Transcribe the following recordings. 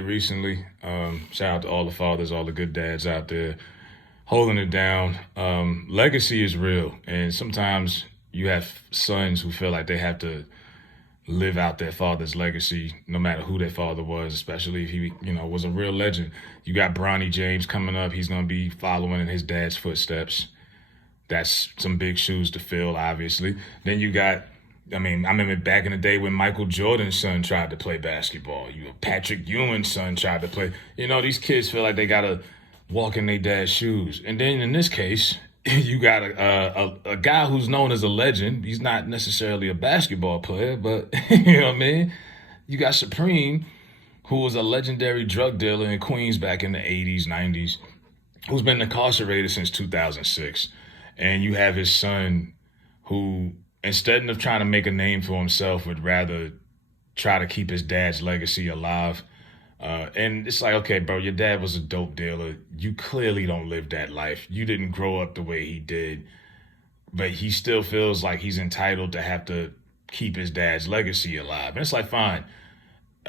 recently. Shout out to all the fathers, all the good dads out there holding it down. Legacy is real, and sometimes you have sons who feel like they have to live out their father's legacy, no matter who their father was, especially if he, was a real legend. You got Bronny James coming up; he's gonna be following in his dad's footsteps. That's some big shoes to fill, obviously. Then you got, I remember back in the day when Michael Jordan's son tried to play basketball. Patrick Ewing's son tried to play. These kids feel like they gotta walk in their dad's shoes. And then in this case, you got a guy who's known as a legend. He's not necessarily a basketball player, but you know what I mean? You got Supreme, who was a legendary drug dealer in Queens back in the 80s, 90s, who's been incarcerated since 2006. And you have his son who, instead of trying to make a name for himself, would rather try to keep his dad's legacy alive. And it's like, okay, bro, your dad was a dope dealer. You clearly don't live that life. You didn't grow up the way he did. But he still feels like he's entitled to have to keep his dad's legacy alive. And it's like, fine.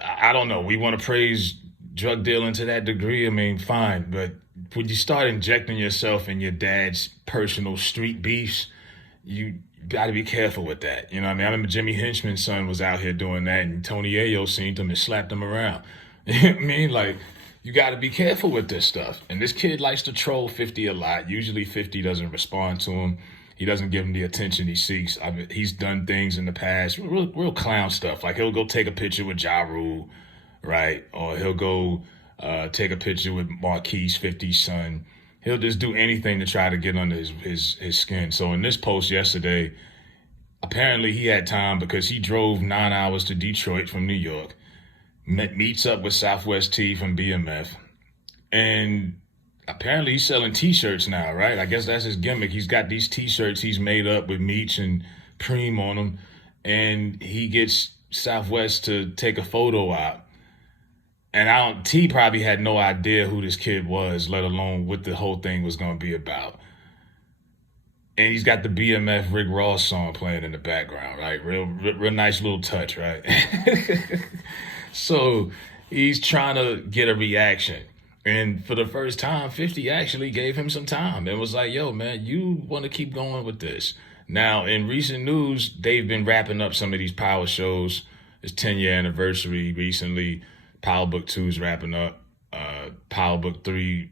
I don't know. We want to praise drug dealing to that degree. Fine. But when you start injecting yourself in your dad's personal street beefs, you got to be careful with that. I remember Jimmy Hinchman's son was out here doing that, and Tony Ayo seen him and slapped him around. You know what I mean? Like, you got to be careful with this stuff. And this kid likes to troll 50 a lot. Usually 50 doesn't respond to him. He doesn't give him the attention he seeks. He's done things in the past, real clown stuff. Like, he'll go take a picture with Ja Rule, right? Or he'll go take a picture with Marquise, 50's son. He'll just do anything to try to get under his skin. So in this post yesterday, apparently he had time because he drove 9 hours to Detroit from New York, meets up with Southwest T from BMF, and apparently he's selling T-shirts now, right? I guess that's his gimmick. He's got these T-shirts he's made up with Meech and Preem on them, and he gets Southwest to take a photo out. And T probably had no idea who this kid was, let alone what the whole thing was going to be about. And he's got the BMF Rick Ross song playing in the background, right? Real nice little touch, right? So he's trying to get a reaction. And for the first time, 50 actually gave him some time and was like, yo, man, you want to keep going with this. Now, in recent news, they've been wrapping up some of these power shows. It's 10-year anniversary recently. Power Book 2 is wrapping up. Power Book 3,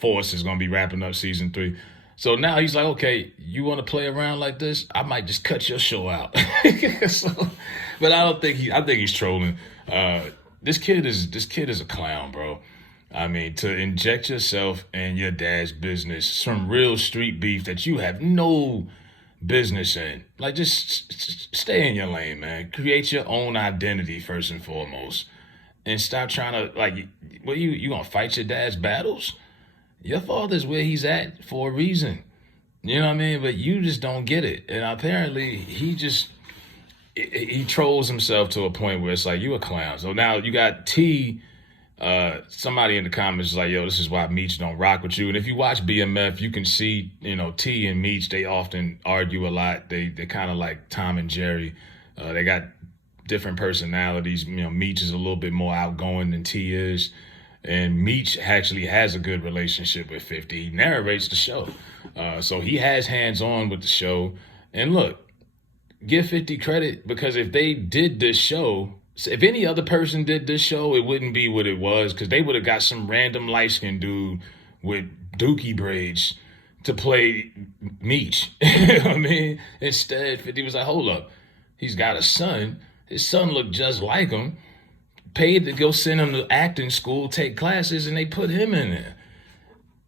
Force is going to be wrapping up season 3. So now he's like, okay, you want to play around like this? I might just cut your show out. But I think he's trolling. This kid is a clown, bro. To inject yourself in your dad's business, some real street beef that you have no business in. Like, just stay in your lane, man. Create your own identity first and foremost. And stop trying to, like, you gonna fight your dad's battles? Your father's where he's at for a reason. You know what I mean? But you just don't get it. And apparently he trolls himself to a point where it's like, you a clown. So now you got T, somebody in the comments is like, yo, this is why Meech don't rock with you. And if you watch BMF, you can see, T and Meech, they often argue a lot. They're kind of like Tom and Jerry. They got different personalities. Meech is a little bit more outgoing than T is. And Meech actually has a good relationship with 50. He narrates the show. So he has hands-on with the show. And look, give 50 credit, because if they did this show, if any other person did this show, it wouldn't be what it was, because they would have got some random light-skinned dude with dookie braids to play Meech. You know what I mean? Instead, 50 was like, hold up. He's got a son. His son looked just like him. Paid to go send him to acting school, take classes, and they put him in there.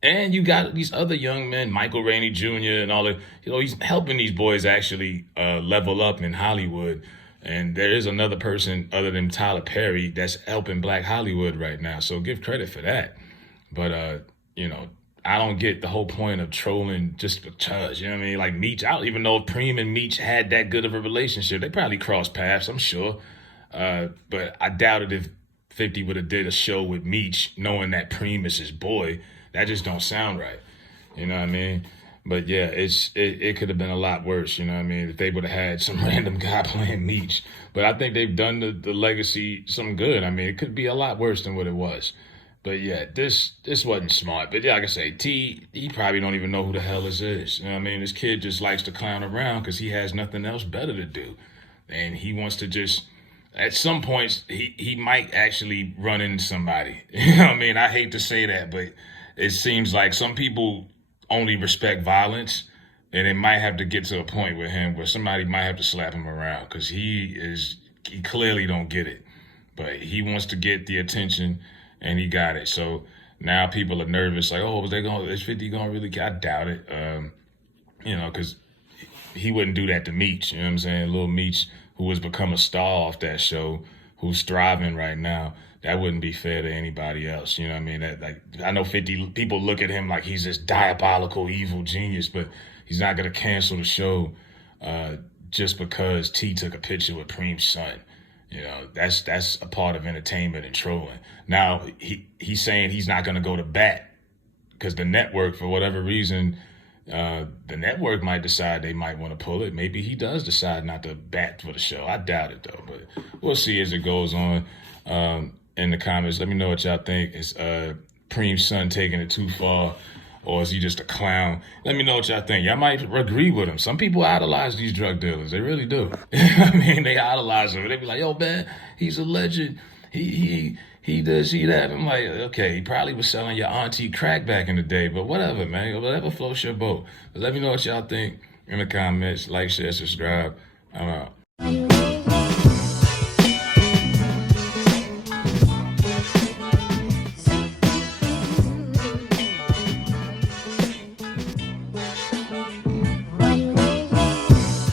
And you got these other young men, Michael Rainey Jr. and all that. He's helping these boys actually level up in Hollywood. And there is another person other than Tyler Perry that's helping Black Hollywood right now. So give credit for that. But, I don't get the whole point of trolling just because, you know what I mean? Like Meech, I don't even know if Preem and Meech had that good of a relationship. They probably crossed paths, I'm sure. But I doubt it if 50 would have did a show with Meech knowing that Preem is his boy. That just don't sound right. You know what I mean? But yeah, it could have been a lot worse, you know what I mean, if they would have had some random guy playing Meech. But I think they've done the legacy some good. I mean, it could be a lot worse than what it was. But yeah, this wasn't smart. But yeah, like I say, T, he probably don't even know who the hell this is. You know what I mean? This kid just likes to clown around because he has nothing else better to do. And he wants to just, at some points, he might actually run into somebody. You know what I mean? I hate to say that, but it seems like some people only respect violence. And it might have to get to a point with him where somebody might have to slap him around because he clearly don't get it. But he wants to get the attention, and he got it. So now people are nervous, like, oh, is 50 gonna really? I doubt it. Because he wouldn't do that to Meech. You know what I'm saying? Little Meech, who has become a star off that show, who's thriving right now. That wouldn't be fair to anybody else. You know what I mean? I know 50 people look at him like he's this diabolical, evil genius, but he's not gonna cancel the show just because T took a picture with Preem's son. You know, that's a part of entertainment and trolling. Now he's saying he's not gonna go to bat because the network, for whatever reason, the network might decide they might want to pull it. Maybe he does decide not to bat for the show. I doubt it though, but we'll see as it goes on. In the comments, let me know what y'all think. Is Preem's son taking it too far, or is he just a clown? Let me know what y'all think. Y'all might agree with him. Some people idolize these drug dealers. They really do. I mean, they idolize them. They be like, yo, man, he's a legend. He does, he that. I'm like, okay, he probably was selling your auntie crack back in the day, but whatever, man. Whatever floats your boat. But let me know what y'all think in the comments. Like, share, subscribe. I'm out.